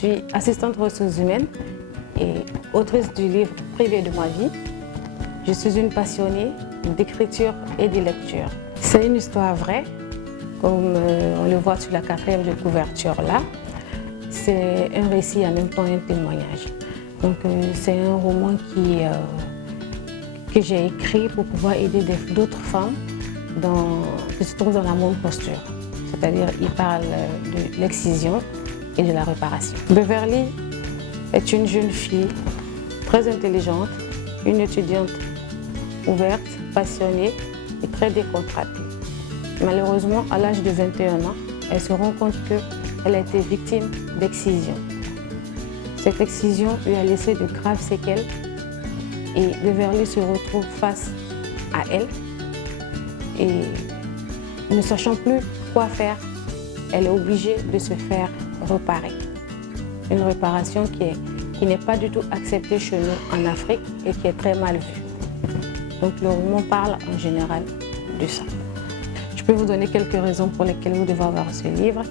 suis assistante ressources humaines et autrice du livre Privé de ma vie. Je suis une passionnée d'écriture et de lecture. C'est une histoire vraie, comme on le voit sur la quatrième de couverture là. C'est un récit en même temps un témoignage. Donc c'est un roman que j'ai écrit pour pouvoir aider d'autres femmes qui se trouvent dans la même posture. C'est-à-dire il parle de l'excision et de la réparation. Beverly est une jeune fille très intelligente, une étudiante ouverte, passionnée et très décontractée. Malheureusement, à l'âge de 21 ans, elle se rend compte qu'elle a été victime d'excision. Cette excision lui a laissé de graves séquelles et Beverly se retrouve face à elle et ne sachant plus quoi faire, elle est obligée de se faire réparer. Une réparation qui n'est pas du tout acceptée chez nous en Afrique et qui est très mal vue. Donc le roman parle en général de ça. Je peux vous donner quelques raisons pour lesquelles vous devez avoir ce livre.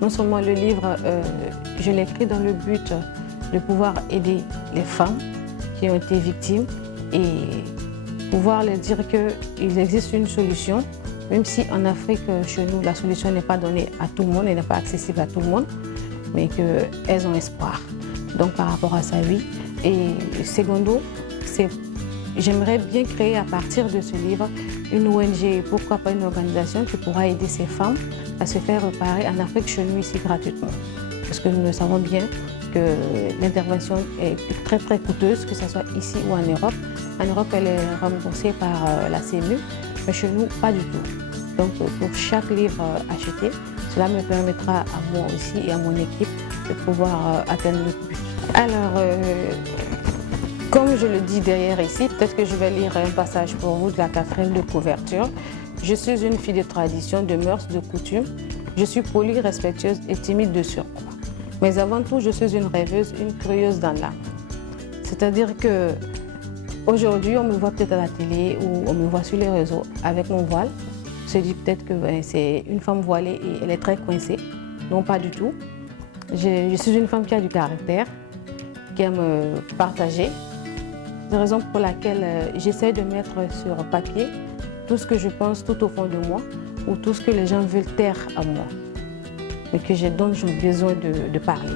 Non seulement le livre, je l'ai écrit dans le but de pouvoir aider les femmes qui ont été victimes et pouvoir leur dire qu'il existe une solution, même si en Afrique, chez nous, la solution n'est pas donnée à tout le monde, elle n'est pas accessible à tout le monde, mais qu'elles ont espoir. Donc par rapport à ça, oui. Et secondo, j'aimerais bien créer à partir de ce livre une ONG, pourquoi pas une organisation qui pourra aider ces femmes à se faire réparer en Afrique, chez nous, ici, gratuitement. Parce que nous le savons bien que l'intervention est très très coûteuse, que ce soit ici ou en Europe. En Europe, elle est remboursée par la CMU, mais chez nous, pas du tout. Donc pour chaque livre acheté, cela me permettra à moi aussi et à mon équipe de pouvoir atteindre le but. Alors, comme je le dis derrière ici, peut-être que je vais lire un passage pour vous de la quatrième de couverture. Je suis une fille de tradition, de mœurs, de coutumes. Je suis polie, respectueuse et timide de surcroît. Mais avant tout, je suis une rêveuse, une curieuse dans l'âme. C'est-à-dire que aujourd'hui, on me voit peut-être à la télé ou on me voit sur les réseaux avec mon voile. On se dit peut-être que c'est une femme voilée et elle est très coincée. Non, pas du tout. Je suis une femme qui a du caractère, qui aime partager. C'est la raison pour laquelle j'essaie de mettre sur papier tout ce que je pense tout au fond de moi ou tout ce que les gens veulent taire à moi, mais dont j'ai besoin de parler.